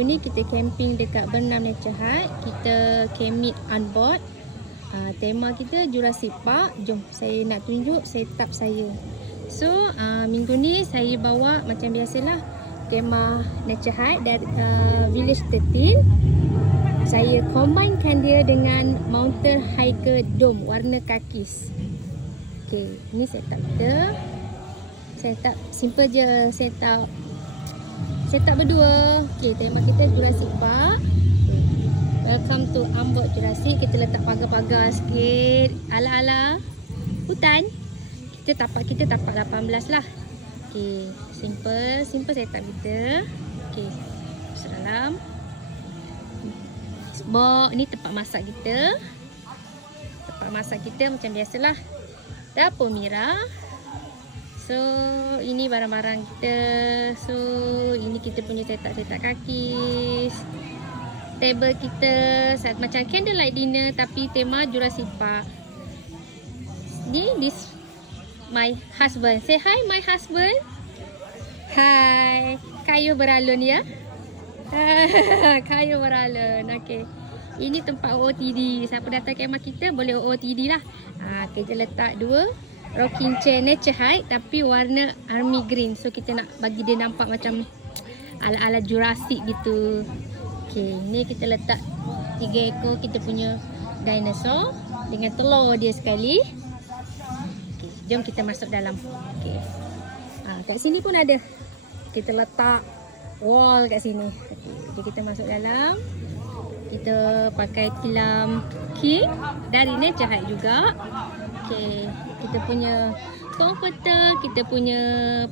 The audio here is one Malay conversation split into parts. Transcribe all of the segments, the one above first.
Ini kita camping dekat Bernam Nature Hut. Kita camp meet on board. Tema kita Jurassic Park. Jom saya nak tunjuk setup saya. So minggu ni saya bawa macam biasalah kemah Nature Hut dari Village 13. Saya combinekan dia dengan Mountain Hiker Dome warna kakis. Okay, ni setup kita. Setup simple je, setup berdua. Okay, tema kita Jurassic Park. Okay. Welcome to Ambot Jurassic. Kita letak pagar-pagar sikit ala-ala hutan. Kita tapak 18 lah. Okay, simple setup kita. Okay, masuk dalam. Bok, ni tempat masak kita. Tempat masak kita macam biasalah. Dapur Mira. So, ini barang-barang kita. So, ini kita punya setup kakis. Table kita macam candlelight dinner tapi tema Jurassic Park. This my husband. Say hi my husband. Hi. Kayu beralun ya. Kayu beralun. Okay. Ini tempat OOTD. Siapa datang kemah kita boleh OOTD lah. Kita letak dua rocking chair Nature Hut tapi warna army green. So kita nak bagi dia nampak macam ala-ala Jurassic gitu. Okay, ni kita letak 3 ekor kita punya dinosaur dengan telur dia sekali. Okay, jom kita masuk dalam. Okay. Kat sini pun ada. Kita letak wall kat sini. Okay, jadi kita masuk dalam. Kita pakai tilam King dari Nature Hut juga. Okay, kita punya comforter, kita punya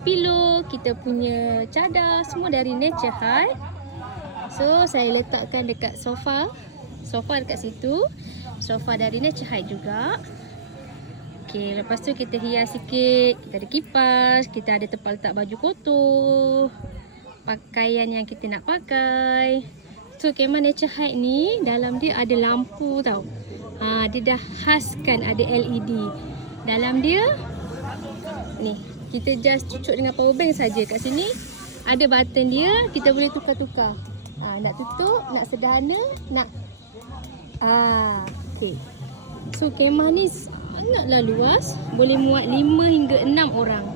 pillow, kita punya cadar, semua dari Nature Hut. So, saya letakkan dekat sofa. Sofa dekat situ. Sofa dari Nature Hut juga. Okay, lepas tu kita hias sikit. Kita ada kipas, kita ada tempat letak baju kotor, pakaian yang kita nak pakai. So, kemah Nature Hut ni dalam dia ada lampu tau. Dia dah khaskan ada LED. Dalam dia ni, kita just cucuk dengan power bank saja. Kat sini ada button dia, kita boleh tukar-tukar. Nak tutup, nak sederhana, nak okey. So, kemah ni sangatlah luas, boleh muat 5 hingga 6 orang.